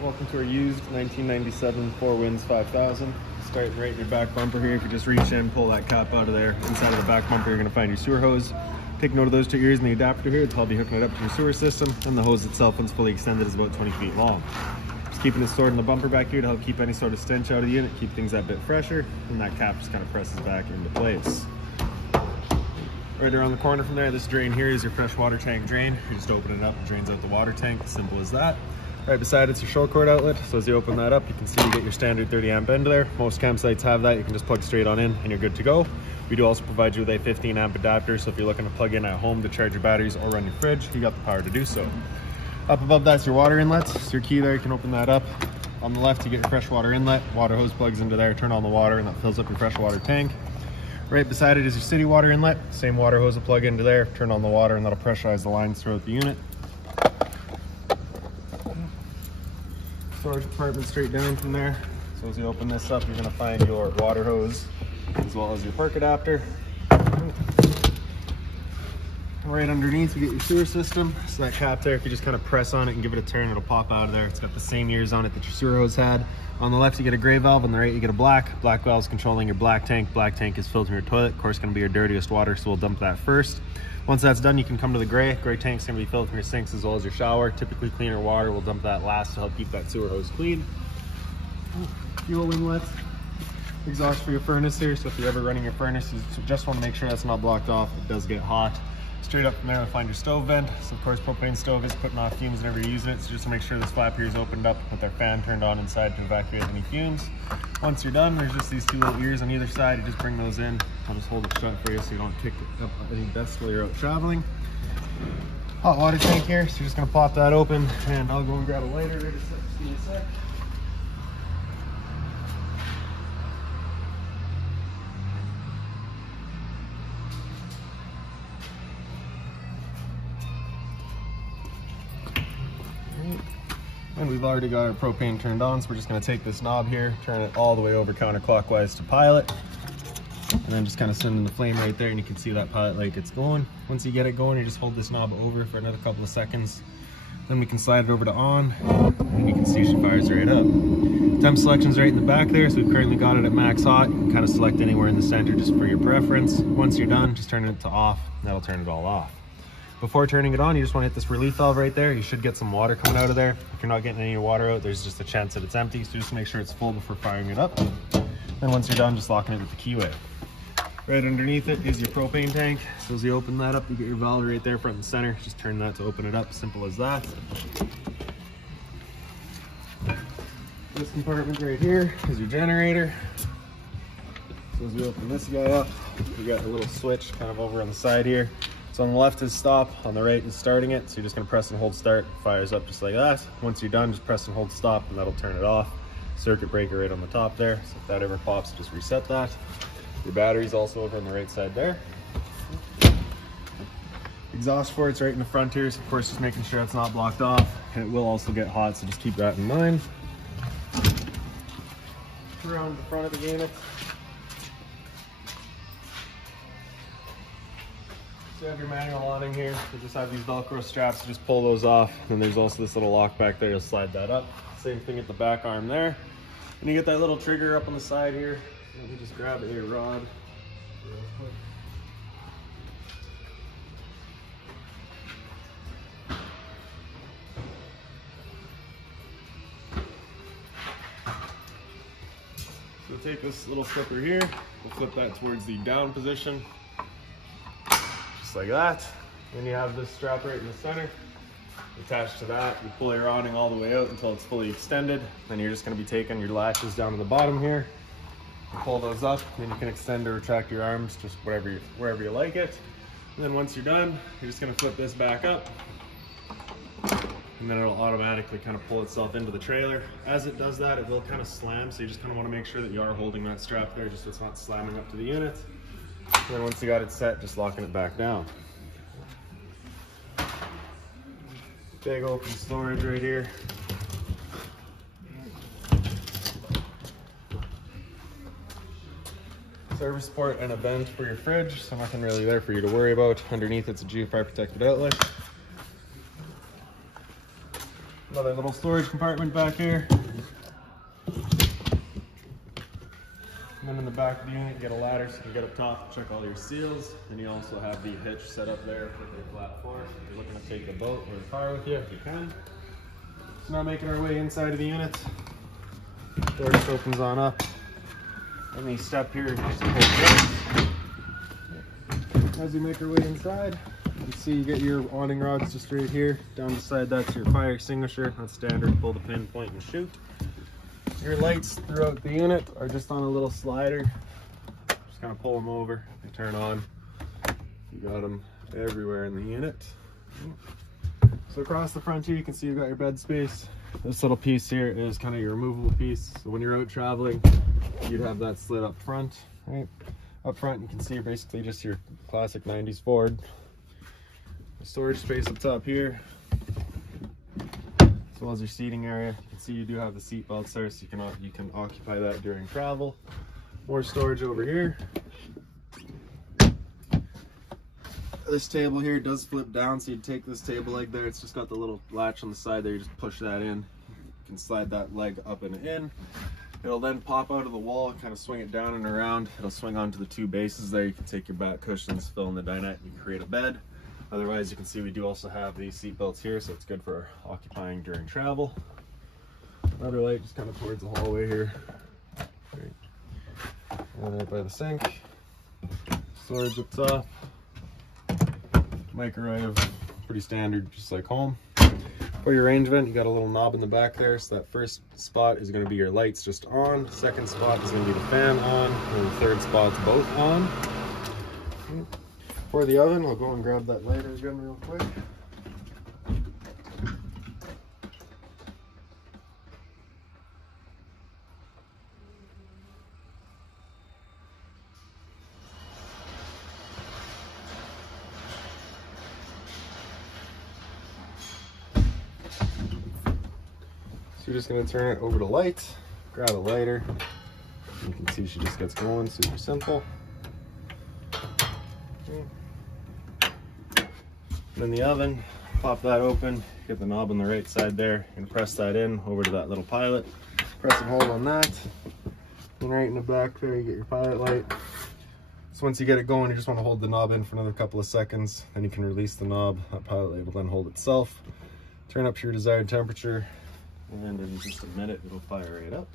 Welcome to our used 1997 Four Winds 5000. Starting right in your back bumper here. If you just reach in, pull that cap out of there. Inside of the back bumper, you're going to find your sewer hose. Take note of those two ears and the adapter here. I'll be hooking it up to your sewer system. And the hose itself, once fully extended, is about 20 feet long. Just keeping it stored in the bumper back here to help keep any sort of stench out of the unit, keep things that bit fresher. And that cap just kind of presses back into place. Right around the corner from there, this drain here is your fresh water tank drain. You just open it up, it drains out the water tank, simple as that. Right beside it's your show cord outlet, so as you open that up, you can see you get your standard 30 amp end there. Most campsites have that. You can just plug straight on in and you're good to go. We do also provide you with a 15 amp adapter, so if you're looking to plug in at home to charge your batteries or run your fridge, you got the power to do so. Up above that's your water inlet. It's your key there, you can open that up. On the left, you get your fresh water inlet. Water hose plugs into there, turn on the water, and that fills up your fresh water tank. Right beside it is your city water inlet. Same water hose will plug into there, turn on the water, and that'll pressurize the lines throughout the unit. Storage compartment straight down from there. So as you open this up, you're going to find your water hose as well as your perk adapter. Right underneath, you get your sewer system. So that cap there, if you just kind of press on it and give it a turn, it'll pop out of there. It's got the same ears on it that your sewer hose had. On the left, you get a gray valve. On the right, you get a black. Black valve is controlling your black tank. Black tank is filtering your toilet. Of course, going to be your dirtiest water, so we'll dump that first. Once that's done, you can come to the gray. Gray tank's going to be filtering your sinks as well as your shower. Typically, cleaner water, we'll dump that last to help keep that sewer hose clean. Fuel inlet. Exhaust for your furnace here, so if you're ever running your furnace, you just want to make sure that's not blocked off. It does get hot. Straight up from there, we'll find your stove vent. So of course, propane stove is putting off fumes whenever you're using it. So just to make sure this flap here is opened up with our fan turned on inside to evacuate any fumes. Once you're done, there's just these two little ears on either side. You just bring those in. I'll just hold it shut for you so you don't kick up any dust while you're out traveling. Hot water tank here, so you're just gonna pop that open, and I'll go and grab a lighter. Just give me a sec. And we've already got our propane turned on, so we're just going to take this knob here, turn it all the way over counterclockwise to pilot, and then just kind of send in the flame right there, and you can see that pilot light gets going. Once you get it going, you just hold this knob over for another couple of seconds, then we can slide it over to on, and you can see she fires right up. Temp selection's right in the back there, so we've currently got it at max hot. You can kind of select anywhere in the center just for your preference. Once you're done, just turn it to off, and that'll turn it all off. Before turning it on, you just want to hit this relief valve right there. You should get some water coming out of there. If you're not getting any water out, there's just a chance that it's empty. So just make sure it's full before firing it up. Then once you're done, just locking it with the keyway. Right underneath it is your propane tank. So as you open that up, you get your valve right there front and center. Just turn that to open it up, simple as that. This compartment right here is your generator. So as we open this guy up, we got a little switch kind of over on the side here. So on the left is stop, on the right is starting it. So you're just gonna press and hold start, fires up just like that. Once you're done, just press and hold stop and that'll turn it off. Circuit breaker right on the top there. So if that ever pops, just reset that. Your battery's also over on the right side there. Exhaust for it's right in the front here. So of course, just making sure it's not blocked off. And it will also get hot, so just keep that in mind. Around the front of the unit. So you have your manual awning here. You just have these Velcro straps, so just pull those off. And there's also this little lock back there to slide that up. Same thing at the back arm there. And you get that little trigger up on the side here. Let me just grab a rod real quick. So take this little flipper here, we'll flip that towards the down position. Just like that. Then you have this strap right in the center. Attached to that, you pull your awning all the way out until it's fully extended. Then you're just going to be taking your latches down to the bottom here. You pull those up, then you can extend or retract your arms just wherever you like it. And then once you're done, you're just going to flip this back up. And then it'll automatically kind of pull itself into the trailer. As it does that, it will kind of slam, so you just kind of want to make sure that you are holding that strap there just so it's not slamming up to the unit. And then once you got it set, just locking it back down. Big open storage right here. Service port and a vent for your fridge, so nothing really there for you to worry about. Underneath it's a GFI protected outlet. Another little storage compartment back here. And then in the back of the unit, you get a ladder so you can get up top, check all your seals. Then you also have the hitch set up there with a flat floor. If you're looking to take the boat or the car with you, you can. So now making our way inside of the unit. Door just opens on up. And the step here just pull this. As you make our way inside, you can see you get your awning rods just right here. Down beside that's your fire extinguisher. That's standard. Pull the pin, point, and shoot. Your lights throughout the unit are just on a little slider. Just kind of pull them over, they turn on. You got them everywhere in the unit. So across the front here, you can see you've got your bed space. This little piece here is kind of your removable piece. So when you're out traveling, you'd have that slid up front, right? Up front, you can see basically just your classic 90s Ford. The storage space up top here, as well as your seating area. You can see you do have the seat belts there, so you can occupy that during travel. More storage over here. This table here does flip down, so you take this table leg there. It's just got the little latch on the side there. You just push that in. You can slide that leg up and in. It'll then pop out of the wall and kind of swing it down and around. It'll swing onto the two bases there. You can take your back cushions, fill in the dinette, and you can create a bed. Otherwise, you can see we do also have these seat belts here, so it's good for occupying during travel. Another light just kind of towards the hallway here. Great. And right by the sink. Storage up top. Microwave, pretty standard, just like home. For your range vent, you got a little knob in the back there, so that first spot is going to be your lights just on. Second spot is going to be the fan on, and the third spot's both on. For the oven, I'll go and grab that lighter again real quick. So you're just going to turn it over to light, grab a lighter. You can see she just gets going, super simple. Then the oven, pop that open, get the knob on the right side there, and press that in over to that little pilot. Press and hold on that. And right in the back there, you get your pilot light. So once you get it going, you just want to hold the knob in for another couple of seconds. Then you can release the knob. That pilot light will then hold itself. Turn up to your desired temperature, and in just a minute, it'll fire right up.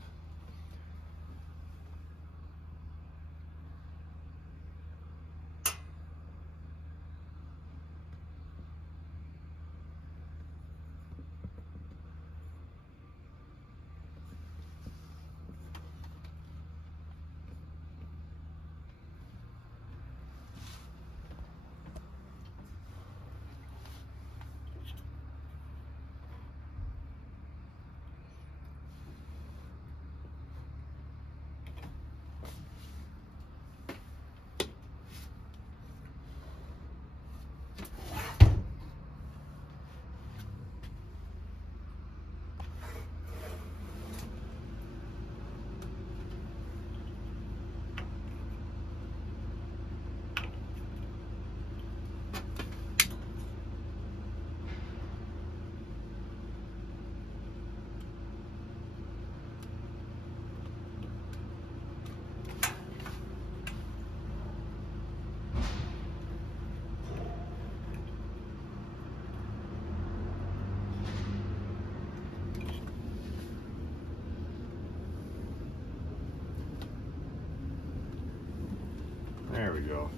There we go.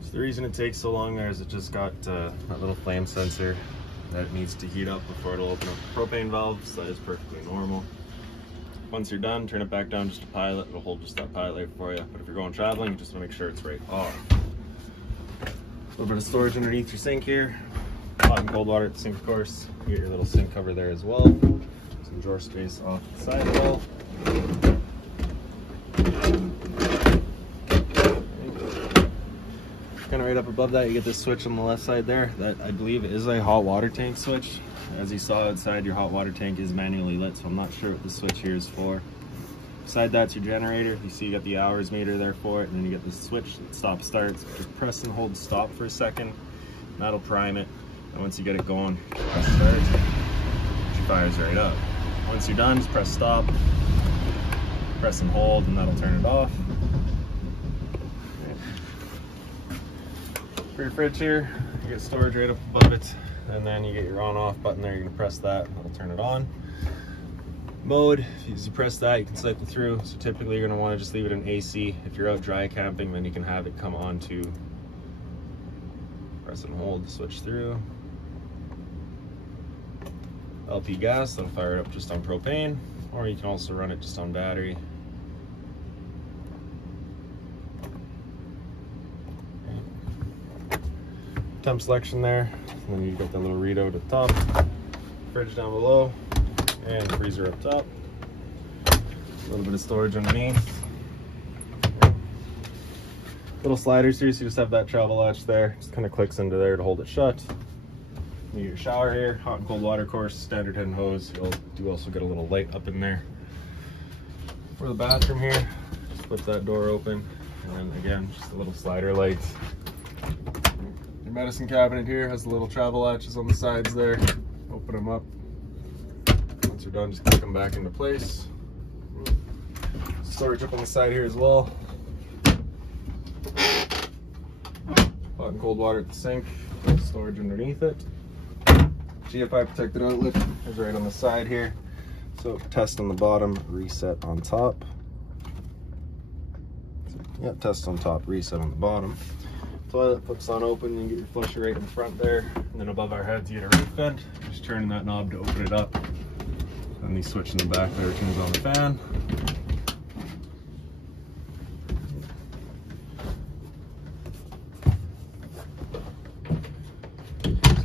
So the reason it takes so long there is it just got that little flame sensor that it needs to heat up before it'll open up the propane valve, so that is perfectly normal. Once you're done, turn it back down just a pilot. It'll hold just that pilot light for you. But if you're going traveling, you just want to make sure it's right off. A little bit of storage underneath your sink here. Hot and cold water at the sink, of course. You get your little sink cover there as well. Some drawer space off the side wall. Kind of right up above that, you get this switch on the left side there. That, I believe, is a hot water tank switch. As you saw outside, your hot water tank is manually lit, so I'm not sure what the switch here is for. Beside that's your generator. You see you got the hours meter there for it, and then you get this switch that stop starts. Just press and hold stop for a second, and that'll prime it. And once you get it going, press start. fires right up. Once you're done, just press stop, press and hold, and that'll turn it off. For your fridge here, you get storage right up above it, and then you get your on off button there. You're gonna press that, that'll turn it on. Mode, as you press that, you can cycle through. So typically you're gonna wanna just leave it in AC. If you're out dry camping, then you can have it come on to press and hold to switch through. LP gas, that'll fire it up just on propane, or you can also run it just on battery. Temp selection there, and then you've got that little readout at the top, fridge down below, and freezer up top. A little bit of storage underneath. Little sliders here, so you just have that travel latch there. Just kind of clicks into there to hold it shut. You get your shower here, hot and cold water course, standard head and hose. You also get a little light up in there. For the bathroom here, just put that door open, and then again, just a little slider light. Your medicine cabinet here has the little travel latches on the sides there. Open them up. Once you're done, just click them back into place. Storage up on the side here as well. Hot and cold water at the sink. Storage underneath it. GFI protected outlet is right on the side here. So test on the bottom, reset on top. Yeah, test on top, reset on the bottom. Toilet flips on open, you get your flusher right in front there, and then above our heads you get a roof vent. Just turning that knob to open it up, and the switch in the back there turns on the fan.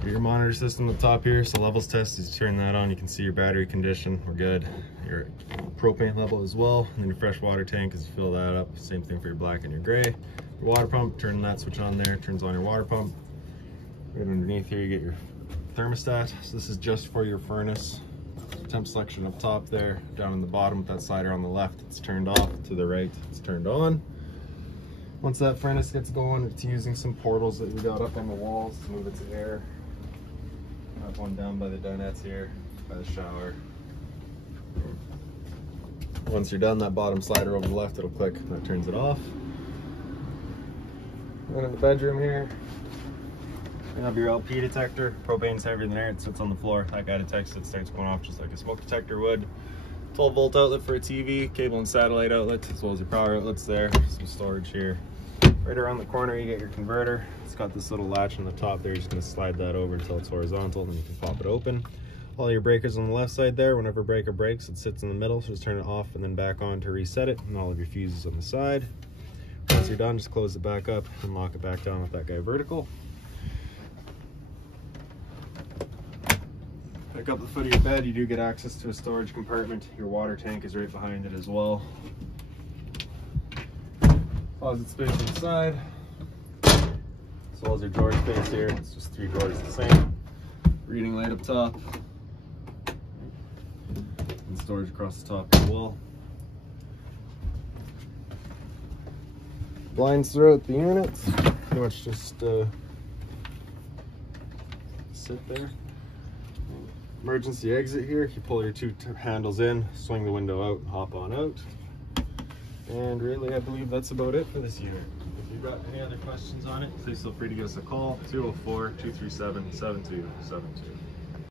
So your monitor system up top here, so levels test is turn that on, you can see your battery condition, we're good. Your propane level as well, and then your fresh water tank as you fill that up. Same thing for your black and your gray. Your water pump, turn that switch on there, turns on your water pump. Right underneath here you get your thermostat. So this is just for your furnace. Temp selection up top there, down in the bottom with that slider on the left, it's turned off. To the right, it's turned on. Once that furnace gets going, it's using some portals that we got up on the walls to move it to air. I have one down by the dinettes here, by the shower. Once you're done, that bottom slider over the left, it'll click, and that turns it off. Then in the bedroom here, you have your LP detector. Propane's heavier than air, it sits on the floor. That guy detects it, starts going off just like a smoke detector would. 12 volt outlet for a TV, cable and satellite outlet, as well as your power outlets there. Some storage here. Right around the corner, you get your converter. It's got this little latch on the top there. You're just gonna slide that over until it's horizontal, and then you can pop it open. All your breakers on the left side there, whenever a breaker breaks, it sits in the middle, so just turn it off and then back on to reset it, and all of your fuses on the side. Once you're done, just close it back up and lock it back down with that guy vertical. Pick up the foot of your bed, you do get access to a storage compartment. Your water tank is right behind it as well. Closet space on the side, as well as your drawer space here. It's just 3 drawers the same. Reading light up top, and storage across the top as well. Blinds throughout the unit, pretty much just sit there. Emergency exit here, you pull your 2 handles in, swing the window out, and hop on out. And really, I believe that's about it for this unit. If you've got any other questions on it, please feel free to give us a call, 204-237-7272.